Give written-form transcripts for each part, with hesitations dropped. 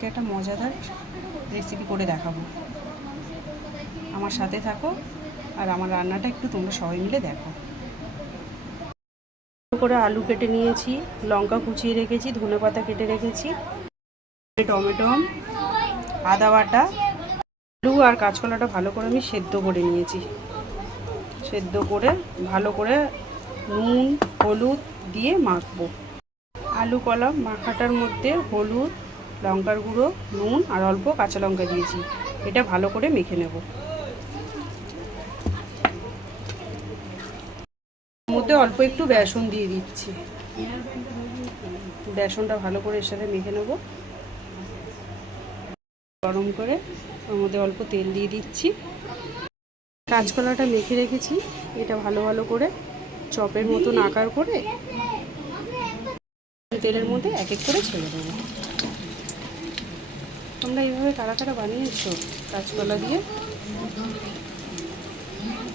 তোমাদেরকে একটা মজাদার রেসিপি করে দেখাবো। আমার সাথে থাকো আর আমার রান্নাটা একটু তোমরা সবাই মিলে দেখো। করে আলু কেটে নিয়েছি, লঙ্কা কুচিয়ে রেখেছি, ধনেপাতা কেটে রেখেছি, টমেটো, আদা বাটা, আলু আর কাঁচকলাটা ভালো করে আমি সেদ্ধ করে নিয়েছি। সেদ্ধ করে ভালো করে নুন হলুদ দিয়ে মাখবো। আলু কলা মাখাটার মধ্যে হলুদ, লঙ্কার গুঁড়ো, নুন আর অল্প কাঁচা লঙ্কা দিয়েছি। এটা ভালো করে মেখে নেব। মধ্যে অল্প একটু বেসন দিয়ে দিচ্ছি। বেসনটা ভালো করে এর সাথে মেখে নেব। গরম করে ওর মধ্যে অল্প তেল দিয়ে দিচ্ছি। কাঁচকলাটা মেখে রেখেছি, এটা ভালো ভালো করে চপের মতন আকার করে তেলের মধ্যে এক এক করে ছেড়ে দেবো। তোমরা এইভাবে কারা কারা বানিয়েছো কাঁচকলা দিয়ে?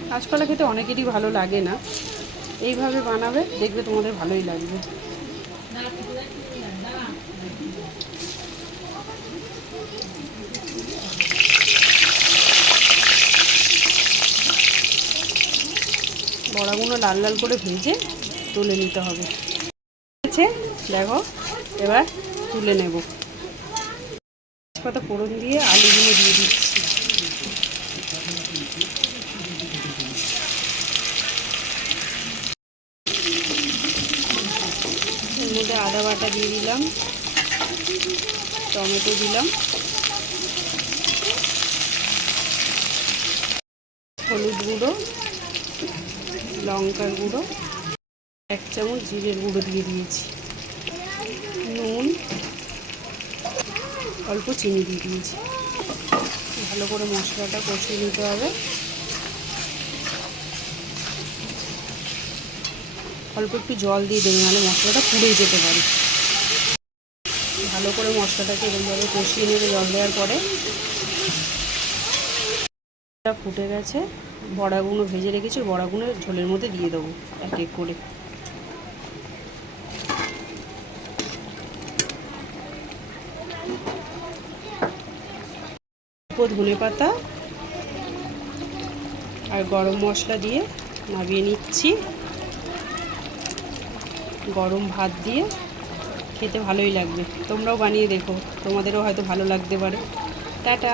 কাঁচকলা খেতে অনেকেরই ভালো লাগে না, এইভাবে বানাবে দেখবে তোমাদের ভালোই লাগবে। বড়াগুলো লাল লাল করে ভেজে তুলে নিতে হবে। দেখো এবার তুলে নেব। পাতা ফোড়ন দিয়ে আলুগুলো দিয়ে দিচ্ছি। এর মধ্যে আদা বাটা দিয়ে দিলাম, টমেটো দিলাম, হলুদ গুঁড়ো, লঙ্কার গুঁড়ো, 1 চামচ জিরের গুঁড়ো দিয়ে দিয়েছি, নুন, অল্প চিনি দিয়ে দিয়েছি। ভালো করে মশলাটা কষিয়ে নিতে হবে। অল্প একটু জল দিয়ে দেবে, নাহলে মশলাটা পুড়ে যেতে পারে। ভালো করে মশলাটাকে এরকমভাবে কষিয়ে নেবে। জল দেওয়ার পরে ফুটে গেছে, বড়াগুলো ভেজে রেখেছি, বড়াগুলো ঝোলের মধ্যে দিয়ে দেবো এক এক করে। ধনেপাতা আর গরম মশলা দিয়ে নামিয়ে নিচ্ছি। গরম ভাত দিয়ে খেতে ভালোই লাগবে। তোমরাও বানিয়ে দেখো, তোমাদেরও হয়তো ভালো লাগতে পারে। টাটা।